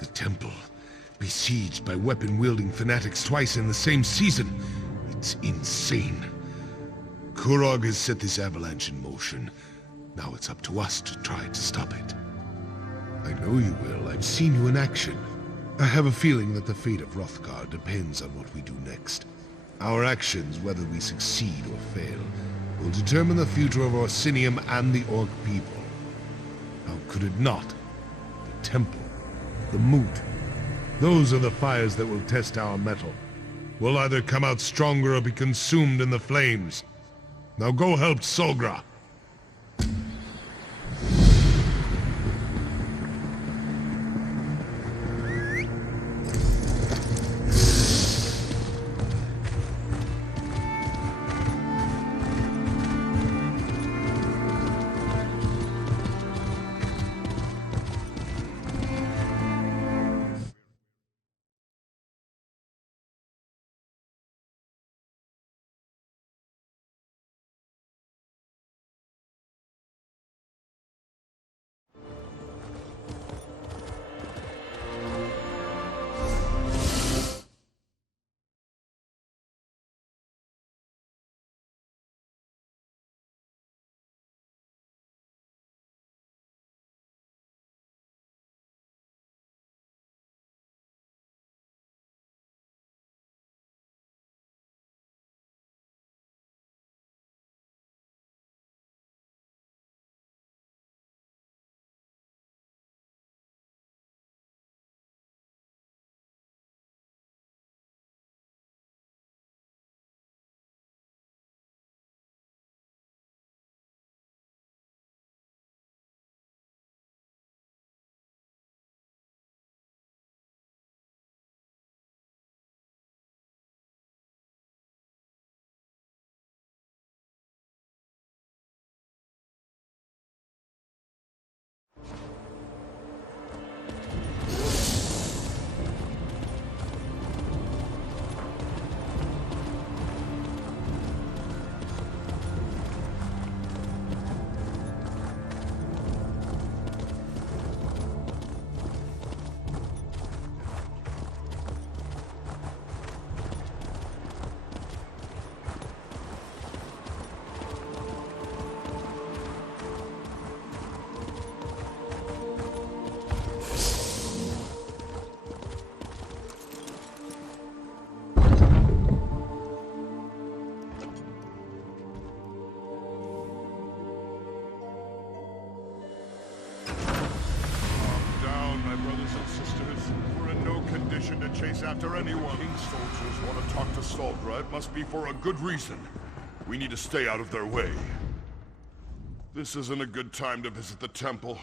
The temple, besieged by weapon-wielding fanatics twice in the same season. It's insane. Kurog has set this avalanche in motion. Now it's up to us to try to stop it. I know you will. I've seen you in action. I have a feeling that the fate of Hrothgar depends on what we do next. Our actions, whether we succeed or fail, will determine the future of Orsinium and the Orc people. How could it not? The temple, the moot. Those are the fires that will test our mettle. We'll either come out stronger or be consumed in the flames. Now go help Solgra. Chase after anyone. King's soldiers want to talk to Solgra. It must be for a good reason. We need to stay out of their way. This isn't a good time to visit the temple.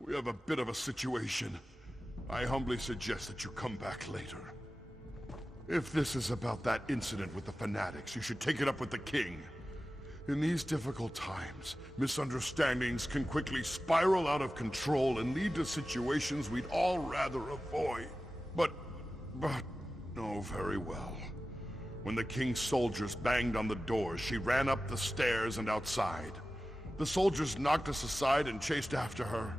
We have a bit of a situation. I humbly suggest that you come back later. If this is about that incident with the fanatics, you should take it up with the king. In these difficult times, misunderstandings can quickly spiral out of control and lead to situations we'd all rather avoid. But, no, very well. When the king's soldiers banged on the doors, she ran up the stairs and outside. The soldiers knocked us aside and chased after her.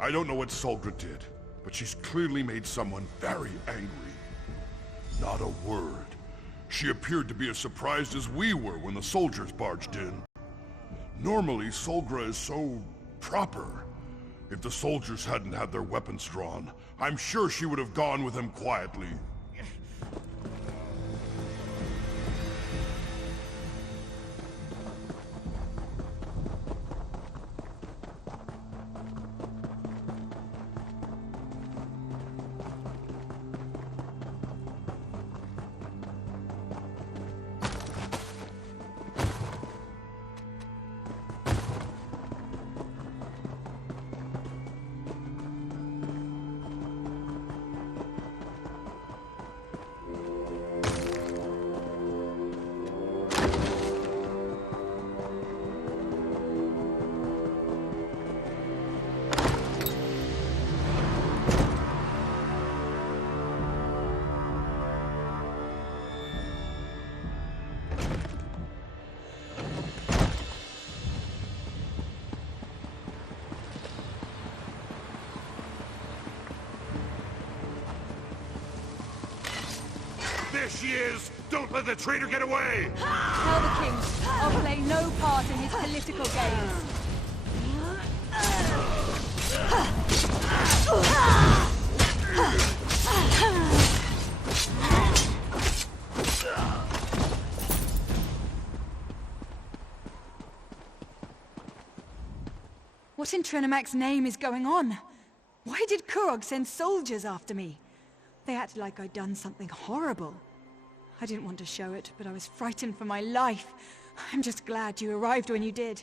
I don't know what Solgra did, but she's clearly made someone very angry. Not a word. She appeared to be as surprised as we were when the soldiers barged in. Normally, Solgra is so proper. If the soldiers hadn't had their weapons drawn, I'm sure she would have gone with him quietly. There she is! Don't let the traitor get away! Tell the king, I'll play no part in his political games. What in Trinimac's name is going on? Why did Kurog send soldiers after me? They acted like I'd done something horrible. I didn't want to show it, but I was frightened for my life. I'm just glad you arrived when you did.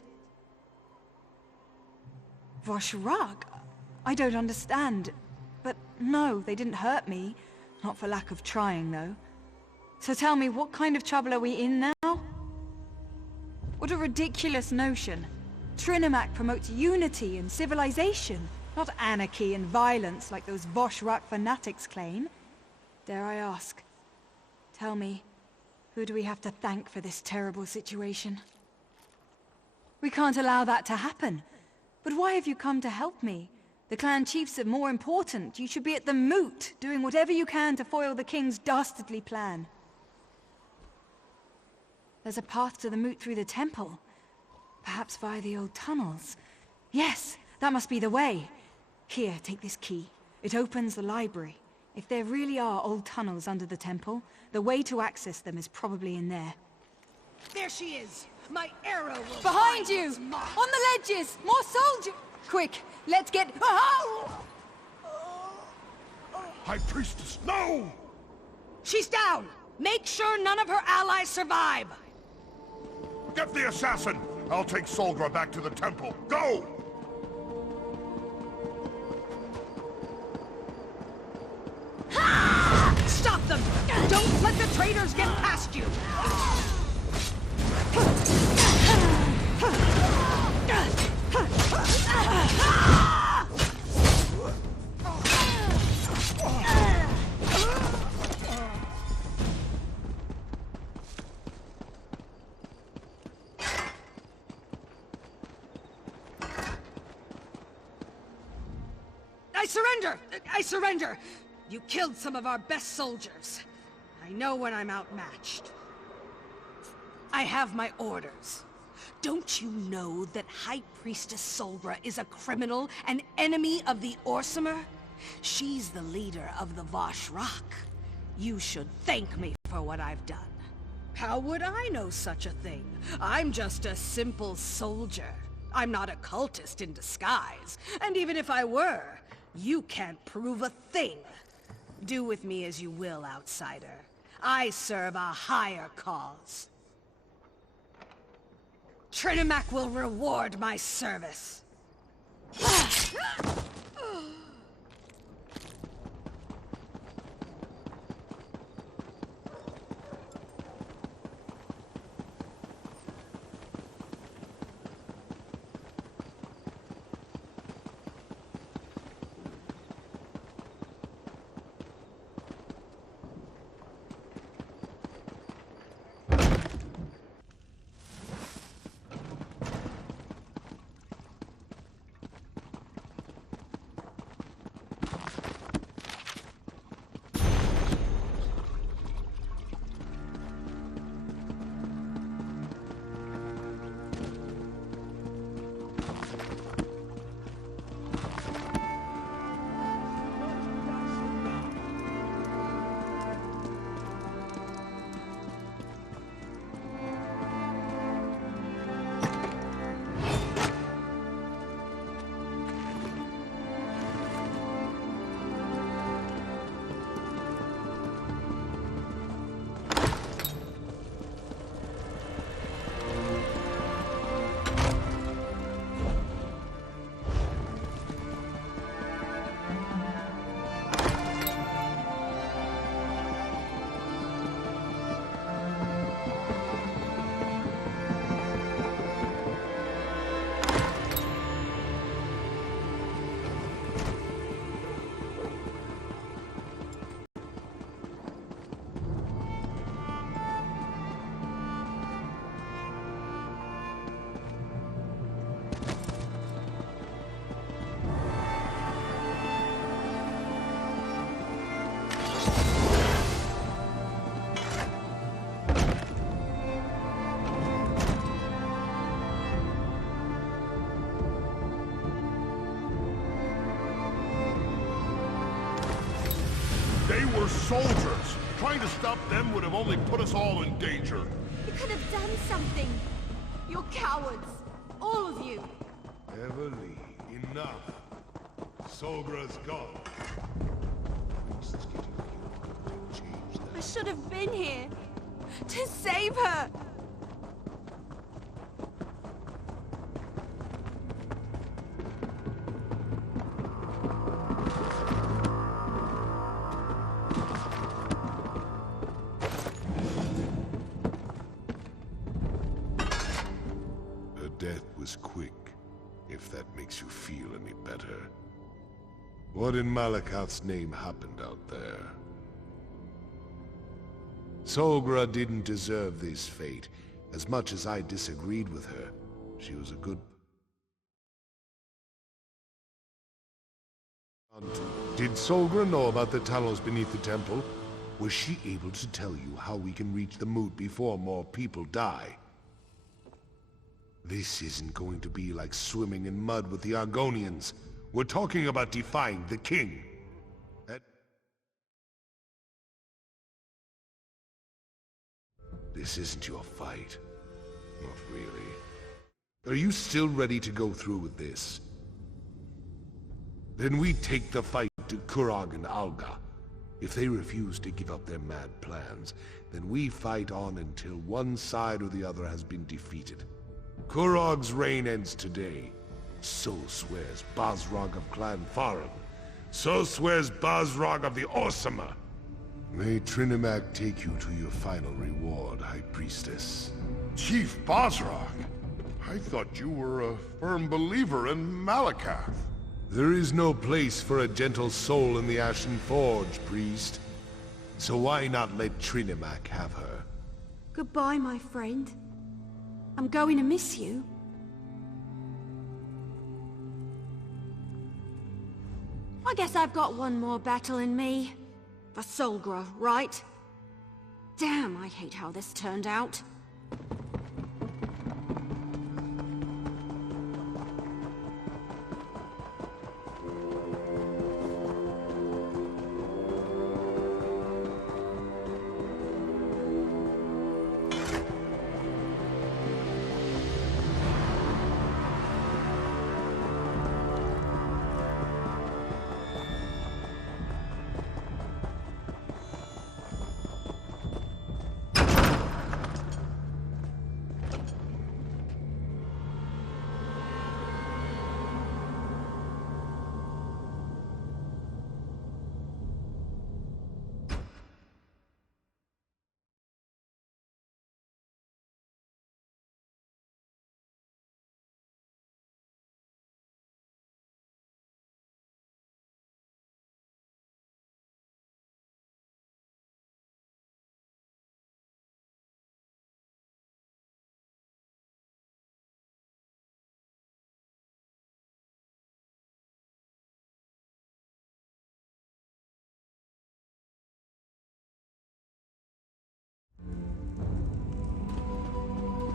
Voshrak? I don't understand. But no, they didn't hurt me. Not for lack of trying, though. So tell me, what kind of trouble are we in now? What a ridiculous notion. Trinimac promotes unity and civilization, not anarchy and violence like those Voshrak fanatics claim. Dare I ask? Tell me, who do we have to thank for this terrible situation? We can't allow that to happen. But why have you come to help me? The clan chiefs are more important. You should be at the moot, doing whatever you can to foil the king's dastardly plan. There's a path to the moot through the temple. Perhaps via the old tunnels. Yes, that must be the way. Here, take this key. It opens the library. If there really are old tunnels under the temple, the way to access them is probably in there. There she is! My arrow will Behind find you! its mark. On the ledges! More soldiers! Quick, let's get... High Priestess, no! She's down! Make sure none of her allies survive! Get the assassin! I'll take Solgra back to the temple. Go! Stop them! Don't let the traitors get past you! I surrender! I surrender! You killed some of our best soldiers. I know when I'm outmatched. I have my orders. Don't you know that High Priestess Solgra is a criminal, an enemy of the Orsimer? She's the leader of the Voshrak. You should thank me for what I've done. How would I know such a thing? I'm just a simple soldier. I'm not a cultist in disguise. And even if I were, you can't prove a thing. Do with me as you will, outsider. I serve a higher cause. Trinimac will reward my service. They were soldiers. Trying to stop them would have only put us all in danger. You could have done something. You're cowards. All of you. Everly, enough. Solgra's gone. Priest's getting killed. Change that. I should have been here. To save her. Her death was quick, if that makes you feel any better. What in Malakoth's name happened out there? Solgra didn't deserve this fate. As much as I disagreed with her, she was a good... Did Solgra know about the tunnels beneath the temple? Was she able to tell you how we can reach the moot before more people die? This isn't going to be like swimming in mud with the Argonians. We're talking about defying the king. This isn't your fight. Not really. Are you still ready to go through with this? Then we take the fight to Kurog and Alga. If they refuse to give up their mad plans, then we fight on until one side or the other has been defeated. Kurog's reign ends today. So swears Basrog of Clan Farum. So swears Basrog of the Orsama. May Trinimac take you to your final reward, High Priestess. Chief Basrog? I thought you were a firm believer in Malakoth. There is no place for a gentle soul in the Ashen Forge, priest. So why not let Trinimac have her? Goodbye, my friend. I'm going to miss you. I guess I've got one more battle in me. For Solgra, right? Damn, I hate how this turned out.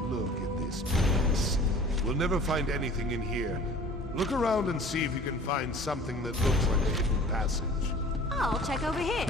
Look at this place. We'll never find anything in here. Look around and see if you can find something that looks like a hidden passage. I'll check over here.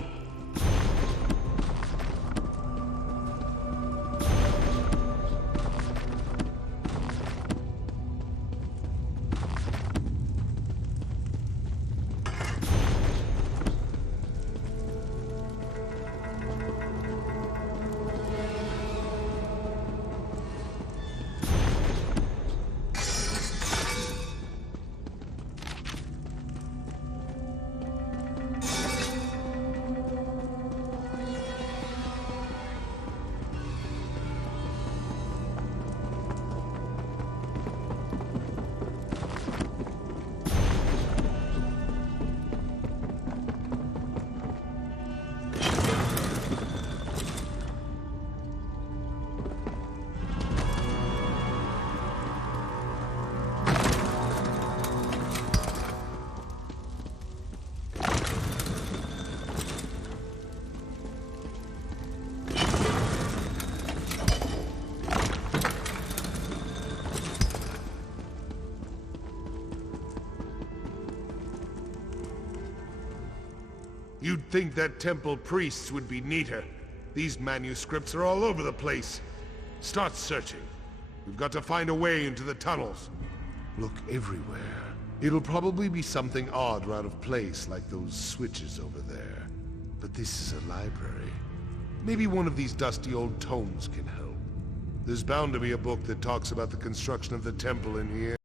You'd think that temple priests would be neater. These manuscripts are all over the place. Start searching. We've got to find a way into the tunnels. Look everywhere. It'll probably be something odd or out of place, like those switches over there. But this is a library. Maybe one of these dusty old tomes can help. There's bound to be a book that talks about the construction of the temple in here.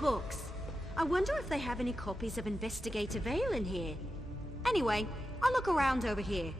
Books. I wonder if they have any copies of Investigator Vale in here. Anyway, I'll look around over here.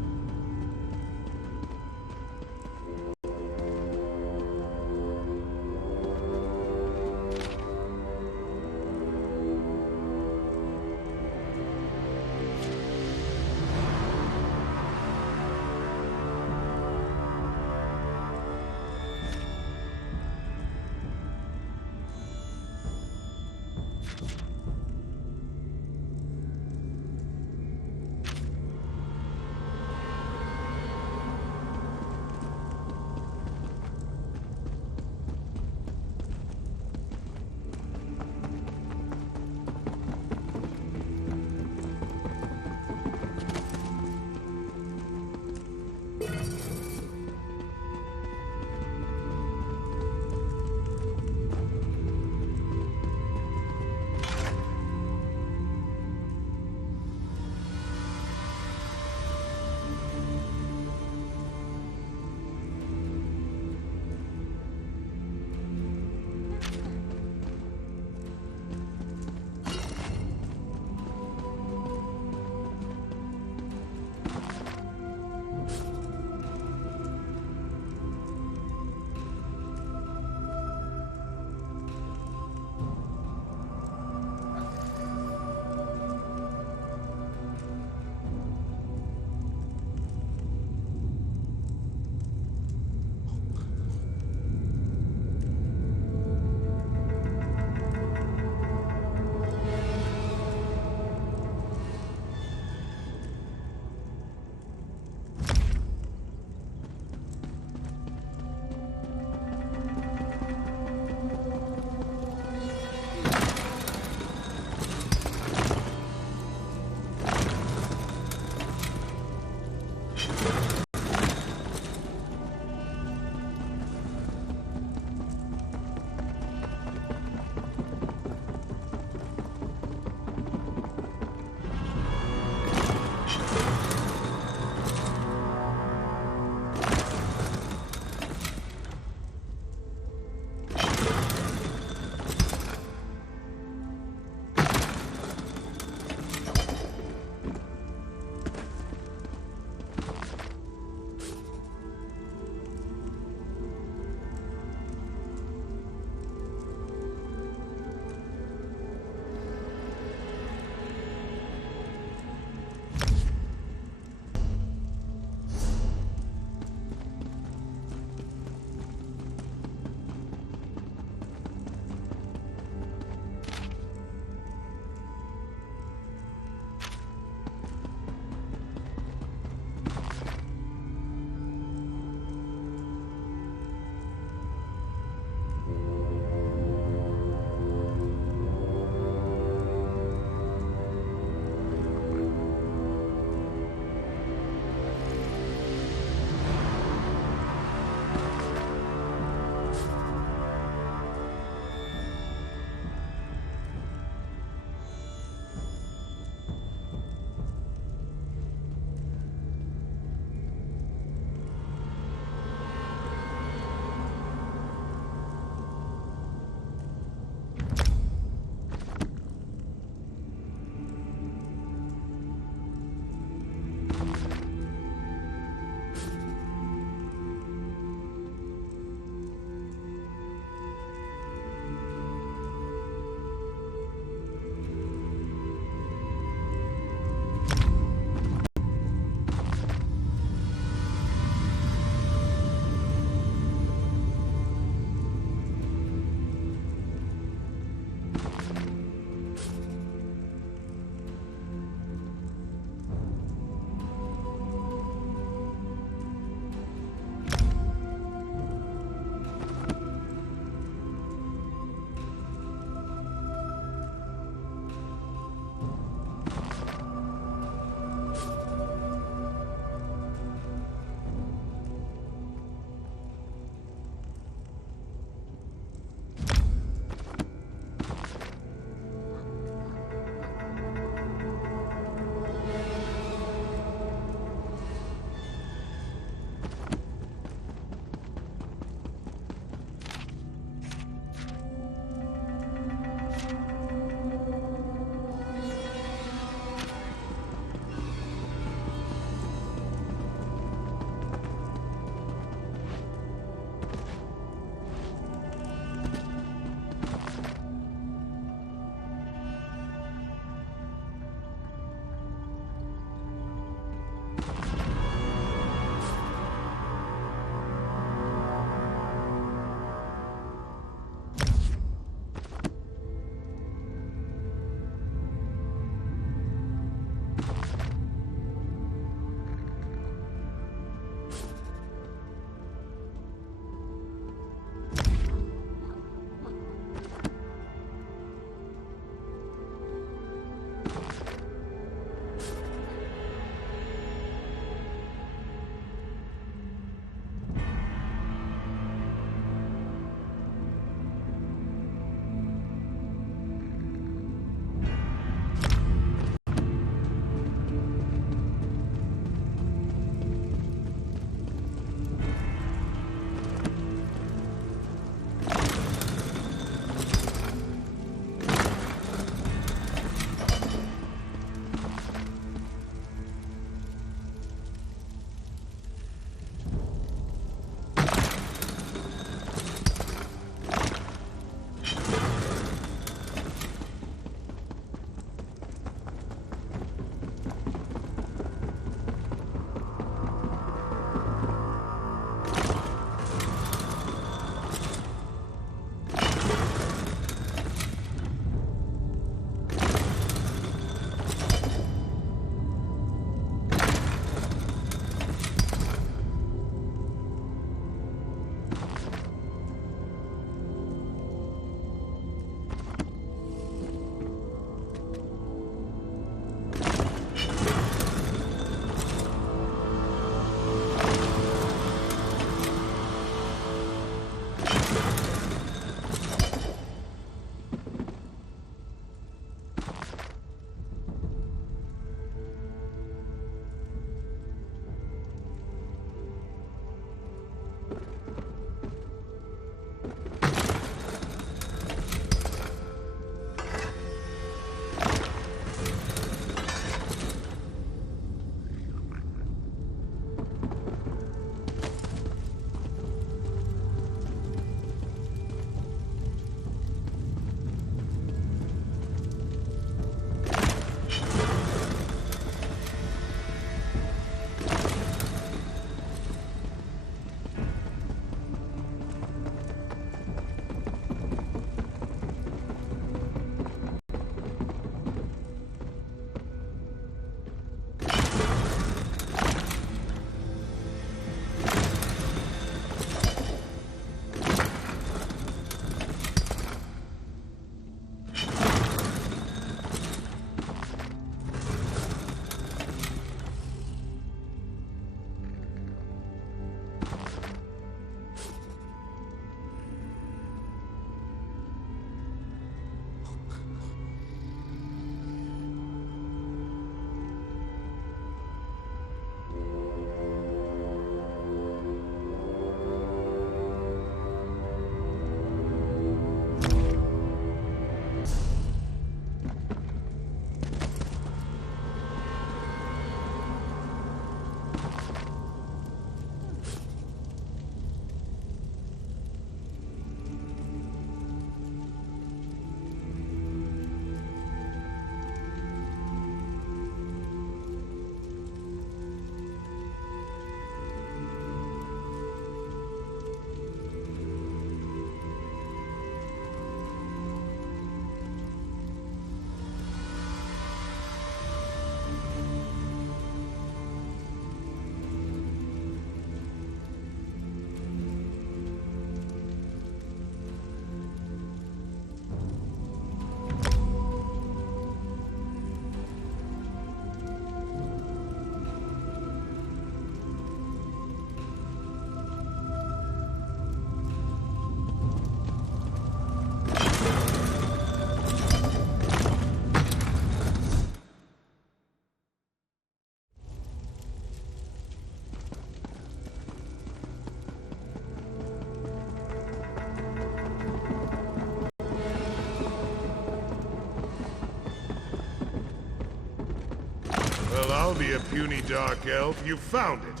I'll be a puny dark elf. You found it.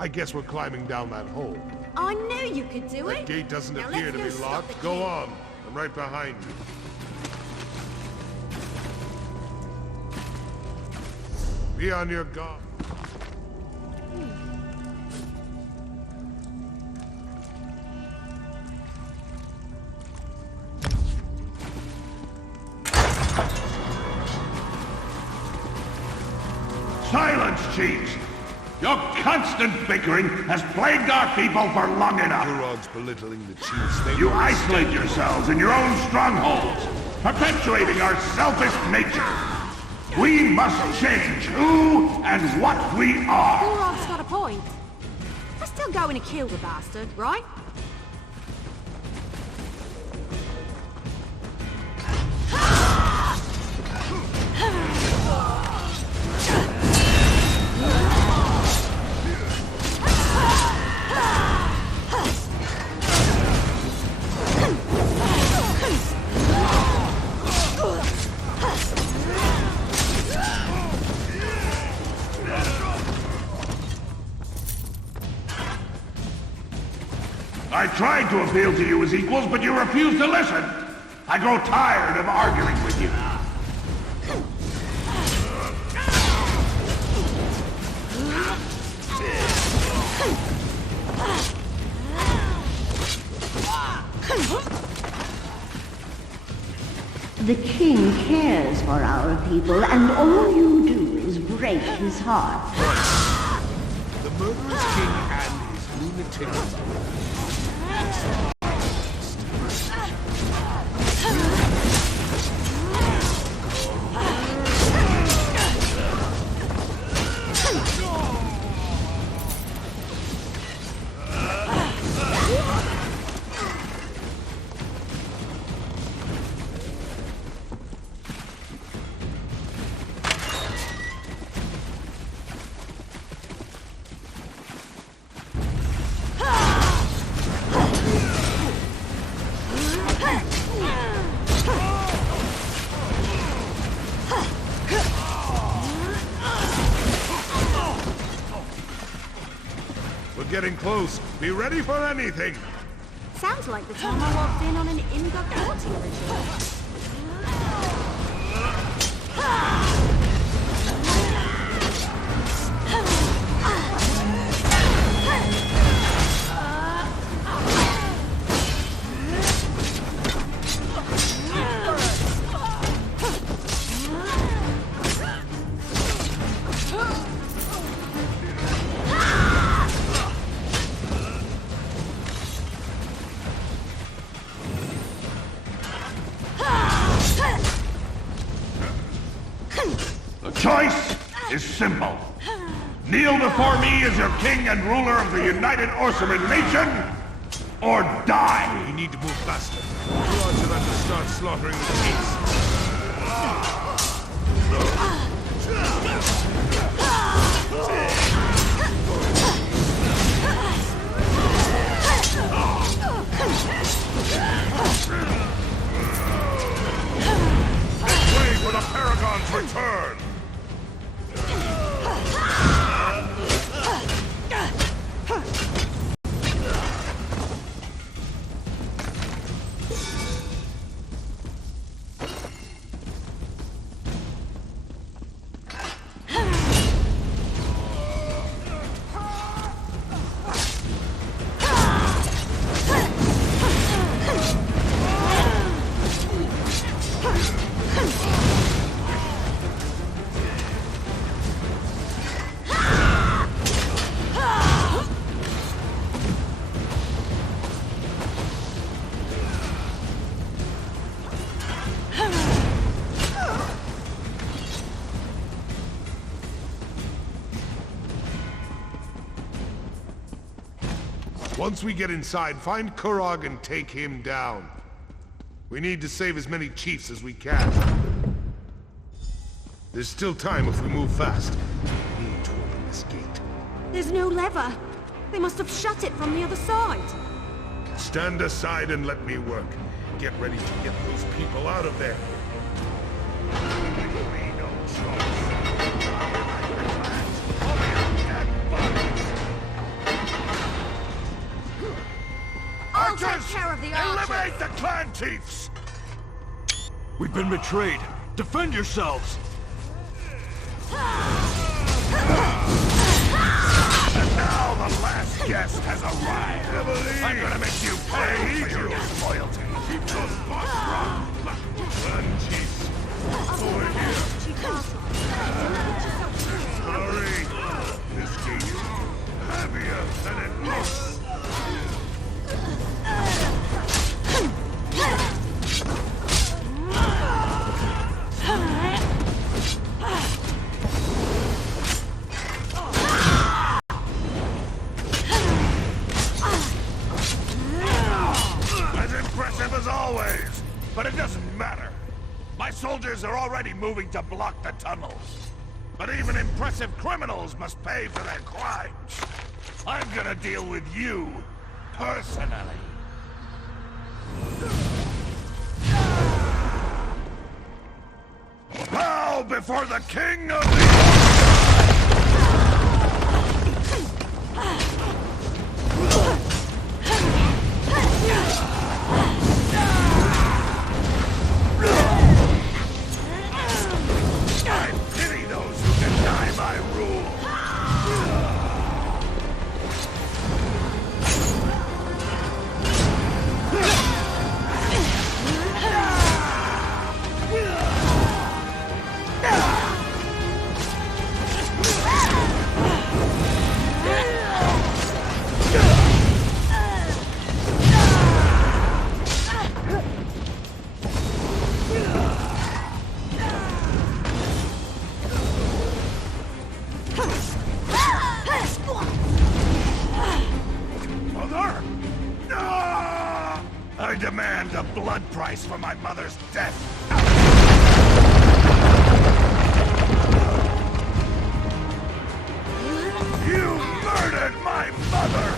I guess we're climbing down that hole. I knew you could do That it. gate doesn't Now appear let's to go be stop locked. the Go king. on. I'm right behind you. Be on your guard. Silence, chiefs! Your constant bickering has plagued our people for long enough. Kurog's belittling the chiefs. They You don't isolate stand- yourselves in your own strongholds, perpetuating our selfish nature. We must change who and what we are. Kurog's got a point. We're still going to kill the bastard, right? I tried to appeal to you as equals, but you refused to listen. I grow tired of arguing with you. The king cares for our people, and all you do is break his heart. The murderous king and his lunatic... We're getting close. Be ready for anything. Sounds like the time I walked in on an Inga party ritual. The choice is simple. Kneel before me as your king and ruler of the United Orsinium nation, or die! We need to move faster. Kurog's about to start slaughtering the chiefs. Wait for the Paragon's return! Once we get inside, find Kurog and take him down. We need to save as many chiefs as we can. There's still time if we move fast. We need to open this gate. There's no lever. They must have shut it from the other side. Stand aside and let me work. Get ready to get those people out of there. Leave me no choice. take care of the archers! Eliminate the clan chiefs! We've been betrayed. Defend yourselves! And now the last guest has arrived. I'm gonna make you pay for your disloyalty. Keep those boss rock. Run, chiefs. Over here. Sorry. This gate's heavier than it looks. As impressive as always, but it doesn't matter. My soldiers are already moving to block the tunnels. But even impressive criminals must pay for their crimes. I'm gonna deal with you, personally. Bow before the king of the... I pity those who deny my rule. Mother? No! I demand a blood price for my mother's death. You murdered my mother!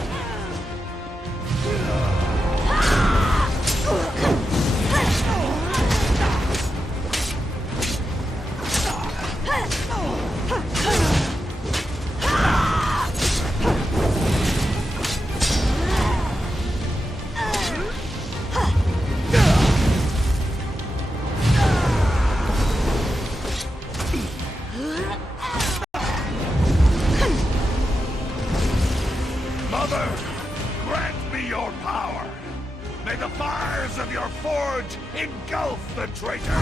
Mother, grant me your power. May the fires of your forge engulf the traitor.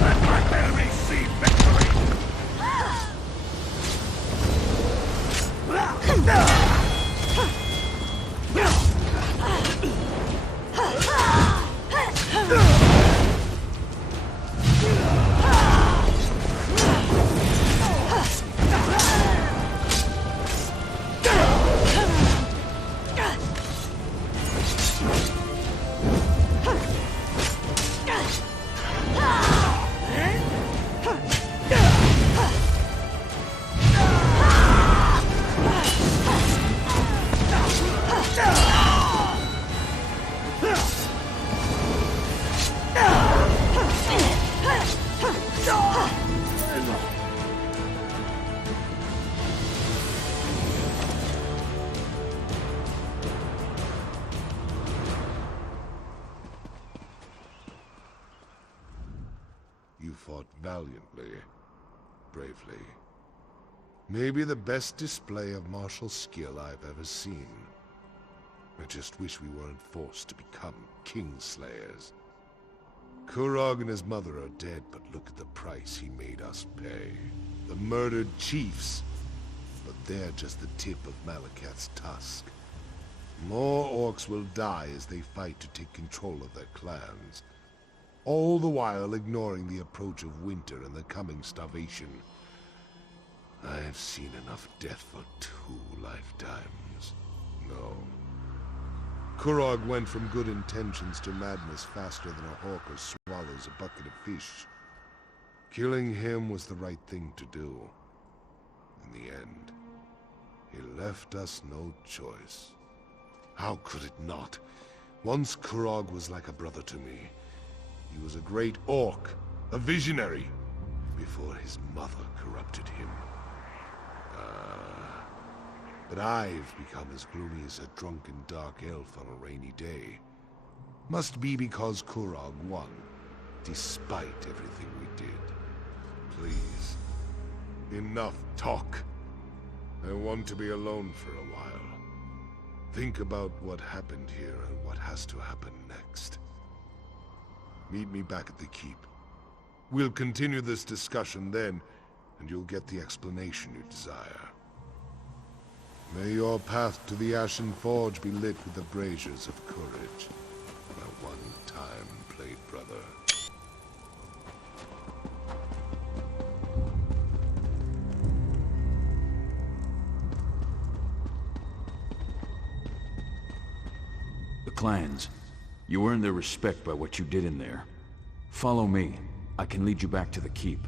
Let my enemy see victory. You fought valiantly, bravely. Maybe the best display of martial skill I've ever seen. I just wish we weren't forced to become kingslayers. Kurog and his mother are dead, but look at the price he made us pay. The murdered chiefs. But they're just the tip of Malakath's tusk. More orcs will die as they fight to take control of their clans. All the while ignoring the approach of winter and the coming starvation. I've seen enough death for 2 lifetimes. No. Kurog went from good intentions to madness faster than a hawker swallows a bucket of fish. Killing him was the right thing to do. In the end, he left us no choice. How could it not? Once Kurog was like a brother to me. He was a great orc, a visionary, before his mother corrupted him. But I've become as gloomy as a drunken dark elf on a rainy day. Must be because Kurog won, despite everything we did. Please, enough talk. I want to be alone for a while. Think about what happened here and what has to happen next. Meet me back at the keep. We'll continue this discussion then, and you'll get the explanation you desire. May your path to the Ashen Forge be lit with the braziers of courage. My one-time played brother. The clans. You earned their respect by what you did in there. Follow me. I can lead you back to the keep.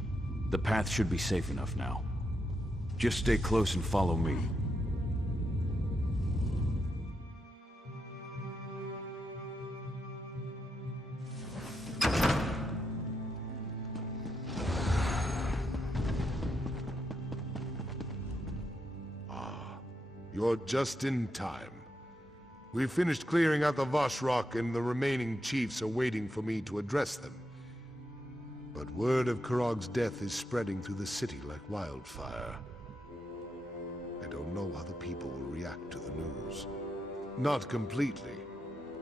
The path should be safe enough now. Just stay close and follow me. You're just in time. We've finished clearing out the Vosh Rock and the remaining chiefs are waiting for me to address them. But word of Kurog's death is spreading through the city like wildfire. I don't know how the people will react to the news. Not completely.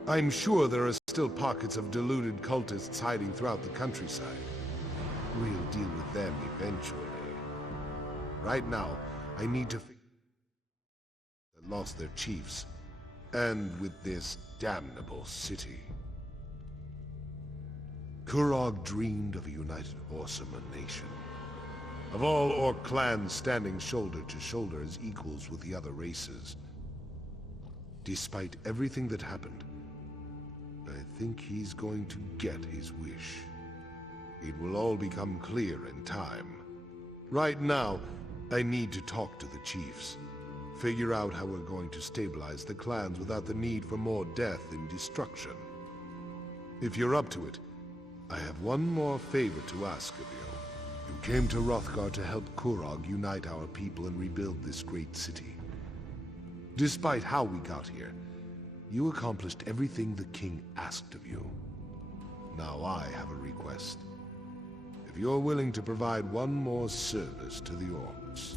I'm sure there are still pockets of deluded cultists hiding throughout the countryside. We'll deal with them eventually. Right now, I need to figure that lost their chiefs, and with this damnable city. Kurog dreamed of a united Orsiman nation. Of all Orc clans standing shoulder to shoulder as equals with the other races. Despite everything that happened, I think he's going to get his wish. It will all become clear in time. Right now, I need to talk to the chiefs. Figure out how we're going to stabilize the clans without the need for more death and destruction. If you're up to it, I have one more favor to ask of you. You came to Hrothgar to help Kurog unite our people and rebuild this great city. Despite how we got here, you accomplished everything the king asked of you. Now I have a request. If you're willing to provide one more service to the orcs,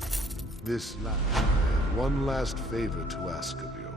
I have one last favor to ask of you.